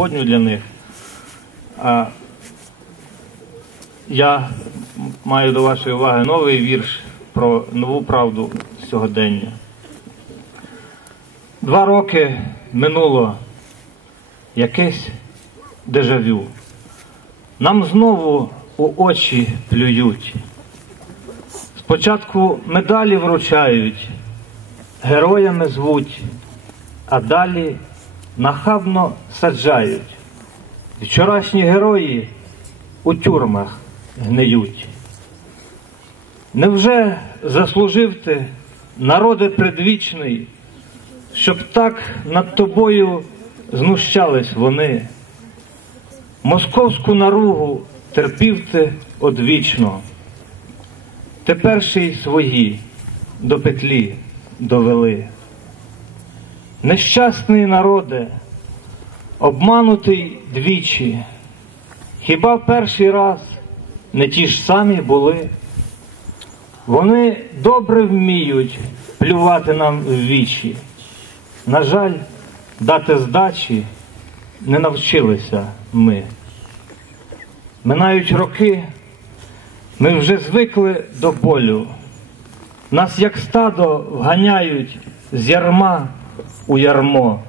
Господню для них. Я маю до вашої уваги новий вірш про нову правду сьогодення. Два роки минуло якесь дежавю. Нам знову у очі плюють. Спочатку медалі вручають, героями звуть, а далі нахабно саджають. Вчорашні герої у тюрмах гниють. Невже заслужив ти, народе предвічний, щоб так над тобою знущались вони? Московську наругу терпів ти одвічно. Тепер ще й свої до петлі довели. Нещасний народе, обманутий двічі, хіба перший раз не ті ж самі були? Вони добре вміють плювати нам в вічі. На жаль, дати здачі не навчилися ми. Минають роки, ми вже звикли до болю. Нас, як стадо, вганяють з ярма у ярмо.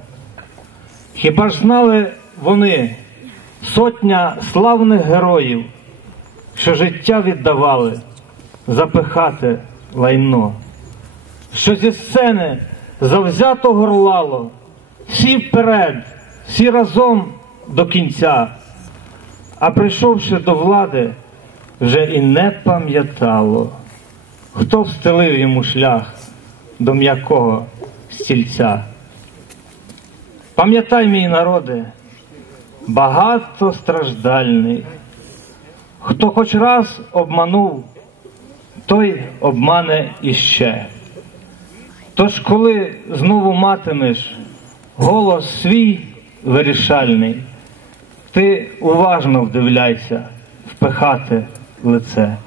Хіба ж знали вони сотня славних героїв, що життя віддавали запихати лайно, що зі сцени завзято горлало, всі вперед, всі разом до кінця, а прийшовши до влади, вже і не пам'ятало, хто встелив йому шлях до м'якого стільця. Пам'ятай, мій народе, багатостраждальний, хто хоч раз обманув, той обмане іще. Тож, коли знову матимеш голос свій вирішальний, ти уважно вдивляйся, впихати лице.